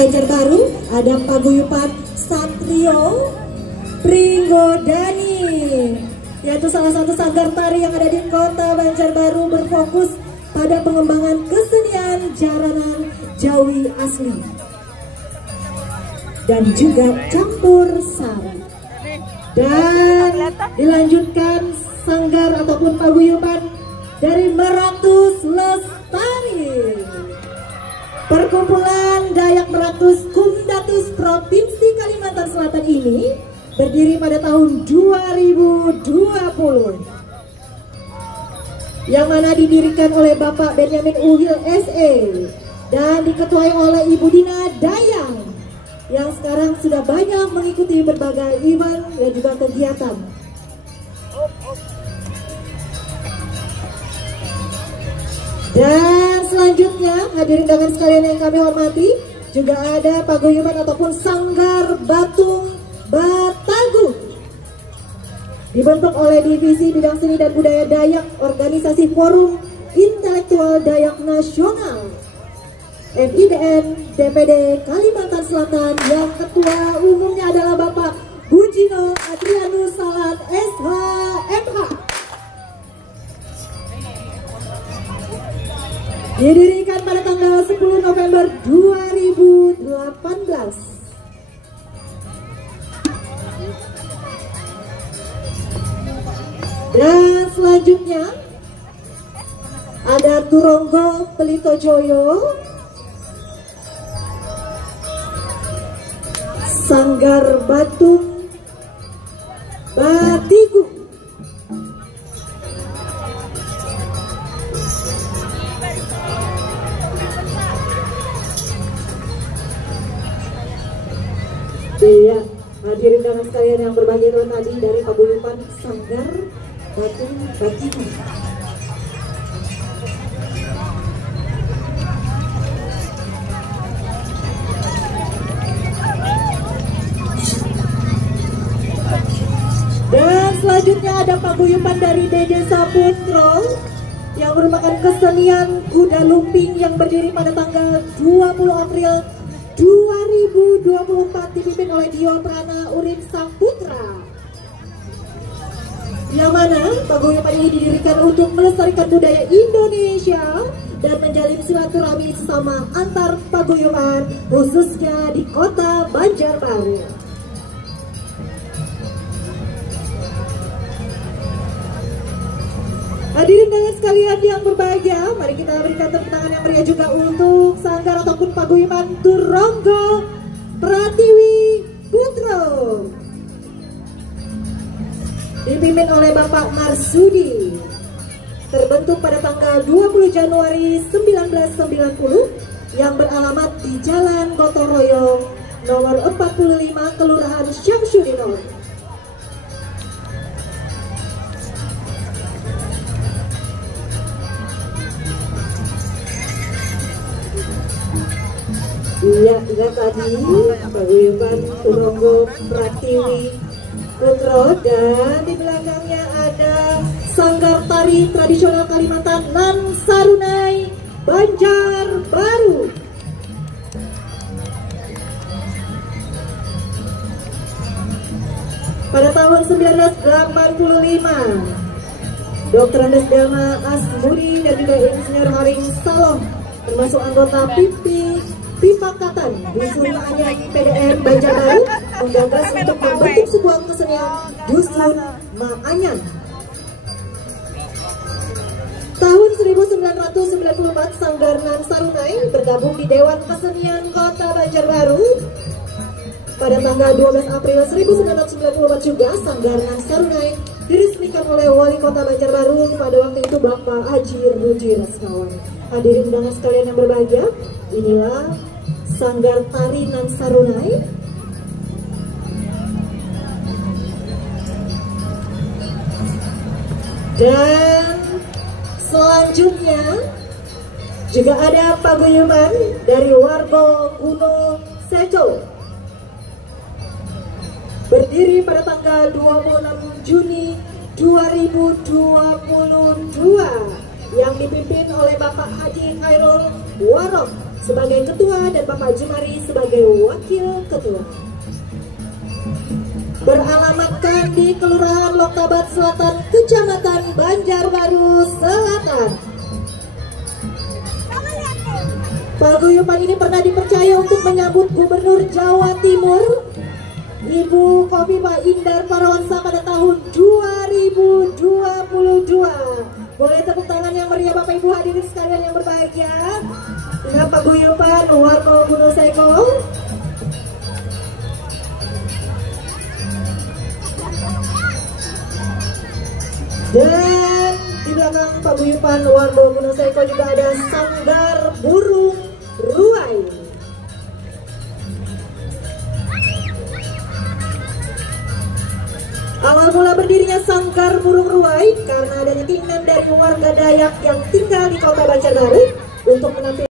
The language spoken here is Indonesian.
Banjarbaru ada paguyuban Satrio Pringgodani, yaitu salah satu sanggar tari yang ada di kota Banjarbaru berfokus pada pengembangan kesenian jaranan Jawi asli dan juga campur sari. Dan dilanjutkan sanggar ataupun paguyuban dari Meratus Lestari, perkumpulan Dayak Meratus Kumdatus Provinsi Kalimantan Selatan ini berdiri pada tahun 2020, yang mana didirikan oleh Bapak Benyamin Uhil SE dan diketuai oleh Ibu Dina Dayang, yang sekarang sudah banyak mengikuti berbagai event dan juga kegiatan. Dan selanjutnya hadirin undangan sekalian yang kami hormati, juga ada paguyuban ataupun sanggar Batung Batagu, dibentuk oleh Divisi Bidang Seni dan Budaya Dayak Organisasi Forum Intelektual Dayak Nasional FIDN DPD Kalimantan Selatan, yang ketua umumnya adalah Bapak Bujino Adrianus Salat SH MH. Didirikan pada tanggal 10 November 2018. Dan selanjutnya ada Turonggo Pelito Joyo, sanggar Batung Batigu. Iya, hadirin undangan sekalian yang berbahagia tadi dari paguyuban sanggar Batung Batigu. Dan selanjutnya ada paguyuban dari DJ Saputro yang merupakan kesenian kuda lumping yang berdiri pada tanggal 20 April 2024, dipimpin oleh Dio Prana Urin Saputra, yang mana paguyuban ini didirikan untuk melestarikan budaya Indonesia dan menjalin silaturahmi sesama antar paguyuban, khususnya di kota Banjarbaru. Hadirin undangan sekalian yang berbahagia, mari kita berikan tepuk tangan yang meriah juga untuk sanggar ataupun paguyuban Turonggo Pratiwi Putro, dipimpin oleh Bapak Marsudi, terbentuk pada tanggal 20 Januari 1990, yang beralamat di Jalan Gotong Royong nomor 45, Kelurahan Syamsuddin. Iya, tadi paguyuban Turonggo Pratiwi Putro, dan di belakangnya ada sanggar tari tradisional Kalimantan Nan Sarunai Banjarbaru. Pada tahun 1985, Dr. Andes Delma Asmuri dan juga Insinyur Haring Saloh termasuk anggota Pipakatan Dusun Anyang PDM Banjarbaru menggagas untuk membentuk sebuah kesenian Dusun Maanyang. Tahun 1994, Sanggar Nan Sarunai bergabung di Dewan Kesenian Kota Banjarbaru. Pada tanggal 12 April 1994 juga Sanggar Nan Sarunai diresmikan oleh Wali Kota Banjarbaru pada waktu itu Bapak Haji Rudi Raskawan. Hadirin undangan sekalian yang berbahagia, inilah sanggar tari Nan Sarunai. Dan selanjutnya juga ada paguyuban dari Warga Kuno Seco, berdiri pada tanggal 26 Juni 2022, yang dipimpin oleh Bapak Haji Khairul Warok sebagai ketua dan Bapak Jumari sebagai wakil ketua. Beralamatkan di Kelurahan Lokabat Selatan, Kecamatan Banjarbaru Selatan. Paguyuban ini pernah dipercaya untuk menyambut Gubernur Jawa Timur Ibu Khofifah Indar Parawansa pada tahun 2022. Boleh tepuk tangan yang meriah Bapak Ibu hadirin sekalian yang berbahagia dengan paguyuban Warmo Gunung Seko. Dan di belakang paguyuban Warmo Gunung Seko juga ada Sanggar Burung Ruai. Awal mula berdirinya Sanggar Burung Ruai karena adanya keinginan dari warga Dayak yang tinggal di Kota Banjarbaru untuk menampilkan